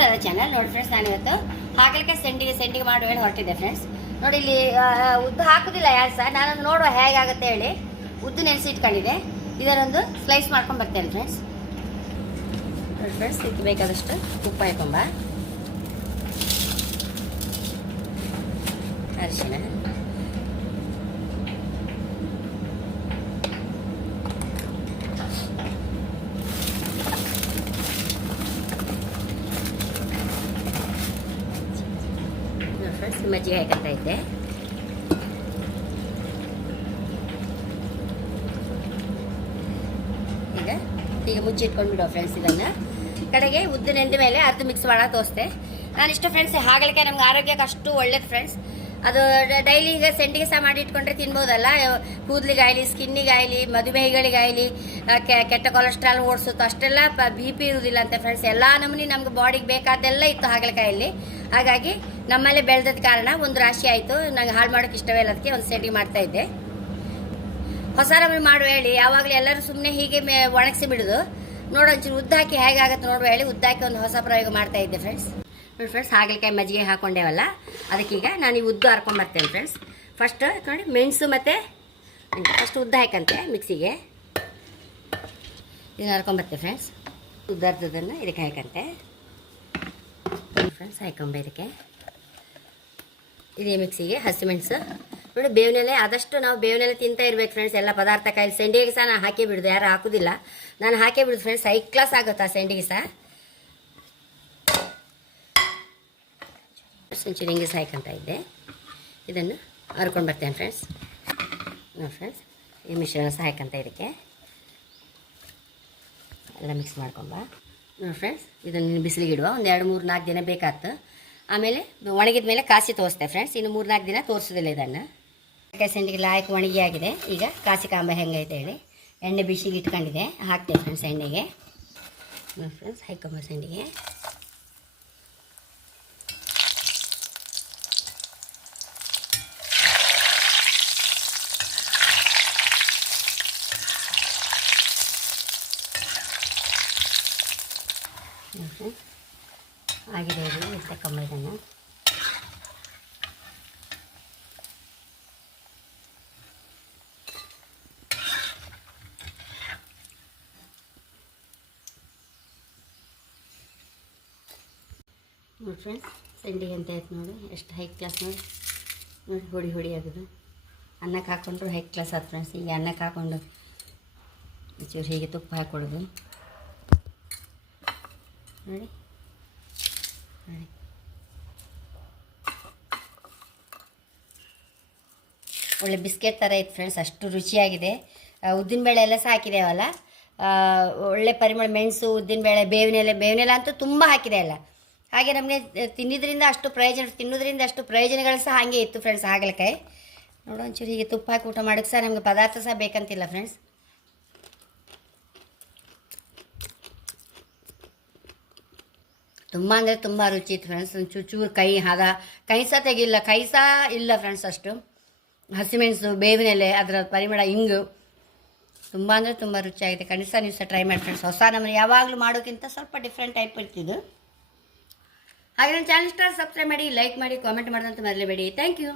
To channel ನೋಡಿ friends ನಾನು ಇವತ್ತು ಹಾಕಲಿಕ್ಕೆ ಸೆಂಡಿಗೆ ಸೆಂಡಿಗೆ ಮಾಡಿ ಹೇಳಿ ಹೊರಟಿದ್ದೆ ಫ್ರೆಂಡ್ಸ್ ನೋಡಿ ಇಲ್ಲಿ ಉದ್ದು ಹಾಕೋದಿಲ್ಲ ಯಾರು ಸಹ. ನಾನು ನೋಡುವ ಹೇಗಾಗುತ್ತೆ ಹೇಳಿ. ಉದ್ದು ನೆನೆಸಿ ಇಟ್ಕೊಂಡಿದೆ ಇದರೊಂದು ಸ್ಲೈಸ್ ಮಾಡ್ಕೊಂಡು ಬರ್ತೇನೆ ಫ್ರೆಂಡ್ಸ್ ನೋಡಿ ಫ್ರೆಂಡ್ಸ್ ಇದಕ್ಕೆ ಬೇಕಾದಷ್ಟು ಉಪ್ಪು ಹಾಕೊಂಬ. ಅರಿಶಿಣ ನೋಡಿ ಫ್ರೆಂಡ್ಸ್ ಮಜ್ಜಿಗೆ ಹಾಕಂತ ಇದ್ದೆ. ಈಗ ಈಗ ಮುಚ್ಚಿಟ್ಕೊಂಡು ಬಿಡೋ ಫ್ರೆಂಡ್ಸ್ ಇದನ್ನ. ಕಡೆಗೆ ಉದ್ದು ನೆಂದ ಮೇಲೆ ಅರ್ಧ ಮಿಕ್ಸ್ ಮಾಡ ತೋರಿಸ್ದೆ. ನಾನು ಇಷ್ಟ ಫ್ರೆಂಡ್ಸ್ ಹಾಗಲಿಕ್ಕೆ ನಮ್ಗೆ ಆರೋಗ್ಯಕ್ಕೆ ಅಷ್ಟು ಒಳ್ಳೇದು ಫ್ರೆಂಡ್ಸ್ ಅದು ಡೈಲಿ ಈಗ ಸೆಂಡಿಗೆ ಸಹ ಮಾಡಿ ಇಟ್ಕೊಂಡ್ರೆ ತಿನ್ಬೋದಲ್ಲ ಕೂದಲಿಗಾಯ್ಲಿ ಸ್ಕಿನ್ನಿಗಾಯ್ಲಿ ಮಧುಮೇಹಿಗಳಿಗಾಯ್ಲಿ ಕೆಟ್ಟ ಕೊಲೆಸ್ಟ್ರಾಲ್ ಓಡಿಸುತ್ತೋ ಅಷ್ಟೆಲ್ಲ ಬಿ ಪಿ ಇರುವುದಿಲ್ಲ ಅಂತ ಫ್ರೆಂಡ್ಸ್ ಎಲ್ಲ ನಮೂನಿ ನಮ್ಗೆ ಬಾಡಿಗೆ ಬೇಕಾದೆಲ್ಲ ಇತ್ತು ಹಾಗಲಕಾಯಲ್ಲಿ ಹಾಗಾಗಿ ನಮ್ಮಲ್ಲೇ ಬೆಳೆದದ ಕಾರಣ ಒಂದು ರಾಶಿ ಆಯಿತು. ನಂಗೆ ಹಾಳು ಮಾಡೋಕೆ ಇಷ್ಟವೇ ಇಲ್ಲ ಅದಕ್ಕೆ ಒಂದು ಸೆಂಡಿಗೆ ಮಾಡ್ತಾ ಇದ್ದೆ. ಹೊಸ ನಮೂನೆ ಮಾಡುವ ಹೇಳಿ. ಯಾವಾಗಲೂ ಎಲ್ಲರೂ ಸುಮ್ಮನೆ ಹೀಗೆ ಮೇ, ಒಣಗಿಸಿ ಬಿಡೋದು. ನೋಡೋ ಒಂಚೂರು ಉದ್ದ ಹಾಕಿ ಹೇಗಾಗತ್ತೆ ನೋಡುವ ಹೇಳಿ. ಉದ್ದಾಕಿ ಒಂದು ಹೊಸ ಪ್ರಯೋಗ ಮಾಡ್ತಾ ಇದ್ದೆ ಫ್ರೆಂಡ್ಸ್ ನೋಡಿ ಫ್ರೆಂಡ್ಸ್ ಹಾಗಲಕಾಯಿ ಮಜ್ಜಿಗೆ ಹಾಕೊಂಡೇವಲ್ಲ? ಅದಕ್ಕೀಗ ನಾನು ಈ ಉದ್ದು ಹಾರ್ಕೊಂಡು ಬರ್ತೇನೆ ಫ್ರೆಂಡ್ಸ್ ಫಸ್ಟ್ ನೋಡಿ ಮೆಣಸು ಮತ್ತು ಫಸ್ಟ್ ಉದ್ದ ಹಾಕಂತೆ ಮಿಕ್ಸಿಗೆ ಇದನ್ನು ಹರ್ಕೊಂಬರ್ತೇವೆ ಫ್ರೆಂಡ್ಸ್ ಉದ್ದ ಅರ್ಧದನ್ನು ಇದಕ್ಕೆ ಹಾಕಂತೆ. ಫ್ರೆಂಡ್ಸ್ ಹಾಕೊಂಬೆ ಇದಕ್ಕೆ. ಇದೇ ಮಿಕ್ಸಿಗೆ ಹಸಿಮೆಣಸು ನೋಡಿ ಬೇವಿನೆಲೆ, ಆದಷ್ಟು ನಾವು ಬೇವಿನೆಲೆ ತಿಂತಾ ಇರ್ಬೇಕು ಫ್ರೆಂಡ್ಸ್ ಎಲ್ಲ ಪದಾರ್ಥ ಕಾಯಿಲೆ, ಸೆಂಡಿಗೆ ಸಹ ನಾನು ಹಾಕಿ ಬಿಡೋದು. ಯಾರು ಹಾಕೋದಿಲ್ಲ. ನಾನು ಹಾಕೇ ಬಿಡುದು ಫ್ರೆಂಡ್ಸ್ ಐ ಕ್ಲಾಸ್ ಆಗುತ್ತೆ ಸೆಂಡಿಗೆ ಸಹ? ಒಂಚೂರು ಹಿಂಗೆ ಸಾಯ್ಕೊಂತ ಇದ್ದೆ. ಇದನ್ನು ಹರ್ಕೊಂಡು ಬರ್ತೇನೆ ಫ್ರೆಂಡ್ಸ್. ನೋಡಿ ಫ್ರೆಂಡ್ಸ್, ಈ ಮಿಶ್ರಣ ಸಹ ಹಾಕಂತ ಇದಕ್ಕೆ. ಎಲ್ಲ ಮಿಕ್ಸ್ ಮಾಡ್ಕೊಂಬ ನೋಡಿ ಫ್ರೆಂಡ್ಸ್, ಇದನ್ನು ಬಿಸಿಲಿಗೆ ಇಡುವ. ಒಂದು ಎರಡು ಮೂರು ನಾಲ್ಕು ದಿನ ಬೇಕಾಗ್ತು ಆಮೇಲೆ ಒಣಗಿದ ಮೇಲೆ ಕಾಸಿ ತೋರಿಸ್ತೆ ಫ್ರೆಂಡ್ಸ್. ಇನ್ನು ಮೂರು ನಾಲ್ಕು ದಿನ ತೋರಿಸೋದಿಲ್ಲ ಇದನ್ನು. ಸೆಂಟಿಗೆ ಲಾಯಕ್ ಒಣಗಿ ಆಗಿದೆ. ಈಗ ಕಾಸಿ ಕಾಂಬ ಹೆಂಗೈತೆ ಹೇಳಿ. ಎಣ್ಣೆ ಬಿಸಿಗೆ ಇಟ್ಕೊಂಡಿದೆ ಹಾಕ್ತೇವೆ ಫ್ರೆಂಡ್ಸ್ ಎಣ್ಣೆಗೆ. ನೋಡಿ ಫ್ರೆಂಡ್ಸ್ ಹಾಕೊಂಬ ಸೆಂಡಿಗೆ. ಆಗಿದೆ ಇದು ತಕೊಂಬ ಇದನ್ನು. ನೋಡಿ ಫ್ರೆಂಡ್ಸ್ ಸೆಂಡಿಗೆ ಅಂತ ಆಯ್ತು ನೋಡಿ, ಎಷ್ಟು ಹೈ ಕ್ಲಾಸ್ ನೋಡಿ. ನೋಡಿ, ಹೊಡಿ ಹೊಡಿ ಆಗೋದು. ಅನ್ನಕ್ಕೆ ಹಾಕ್ಕೊಂಡ್ರು ಹೈ ಕ್ಲಾಸ್ ಆಯ್ತು ಫ್ರೆಂಡ್ಸ್ ಈಗ ಅನ್ನಕ್ಕೆ ಹಾಕ್ಕೊಂಡು ಚೂರು ಹೀಗೆ ತುಪ್ಪ ಹಾಕ್ಕೊಡೋದು ನೋಡಿ ನೋಡಿ ಒಳ್ಳೆ ಬಿಸ್ಕೆಟ್ ಥರ ಇತ್ತು ಫ್ರೆಂಡ್ಸ್ ಅಷ್ಟು ರುಚಿಯಾಗಿದೆ. ಉದ್ದಿನಬೇಳೆ ಎಲ್ಲ ಸಹ ಒಳ್ಳೆ ಪರಿಮಳ ಮೆಣಸು ಉದ್ದಿನಬೇಳೆ ಬೇವಿನೆಲೆ ಬೇವಿನೆಲೆ ಅಂತೂ ತುಂಬ ಹಾಕಿದೆ ಅಲ್ಲ? ಹಾಗೆ ನಮಗೆ ತಿನ್ನಿದ್ರಿಂದ ಅಷ್ಟು ಪ್ರಯೋಜನ, ತಿನ್ನೋದ್ರಿಂದ ಅಷ್ಟು ಪ್ರಯೋಜನಗಳು ಸಹ ಹಾಗೆ ಇತ್ತು ಫ್ರೆಂಡ್ಸ್ ಹಾಗಲಕಾಯಿ. ನೋಡೋ ಒಂಚೂರು ಹೀಗೆ ತುಪ್ಪ ಹಾಕಿ ಊಟ ಮಾಡೋಕ್ಕೆ ಸಹ ನಮಗೆ ಪದಾರ್ಥ ಸಹ ಬೇಕಂತಿಲ್ಲ ಫ್ರೆಂಡ್ಸ್ ತುಂಬ ಅಂದರೆ ತುಂಬ ರುಚಿ ಇತ್ತು ಫ್ರೆಂಡ್ಸ್ ಒಂದು ಚೂರು ಕೈ ಹದ. ಕೈ ಸಹ ತೆಗಿಲ್ಲ, ಕೈ ಇಲ್ಲ ಫ್ರೆಂಡ್ಸ್ ಅಷ್ಟು. ಹಸಿಮೆಣಸು ಬೇವಿನೆಲೆ, ಅದರ ಪರಿಮಳ ಹಿಂಗು ತುಂಬ ಅಂದರೆ ತುಂಬ ರುಚಿಯಾಗಿದೆ ಖಂಡಿತ ನೀವು ಸಹ ಟ್ರೈ ಮಾಡಿ ಫ್ರೆಂಡ್ಸ್ ಹೊಸ ನಮ್ಮನೆ ಯಾವಾಗಲೂ ಮಾಡೋಕ್ಕಿಂತ ಸ್ವಲ್ಪ ಡಿಫ್ರೆಂಟ್ ಟೈಪ್ ಇರ್ತಿದ್ದು ಹಾಗೆ ನನ್ನ ಚಾನಲ್ ಸ್ಟಾರ್ ಸಬ್ಸ್ಕ್ರೈಬ್ ಮಾಡಿ ಲೈಕ್ ಮಾಡಿ ಕಾಮೆಂಟ್ ಮಾಡೋದಂತ ಮರಲೇಬೇಡಿ. Thank you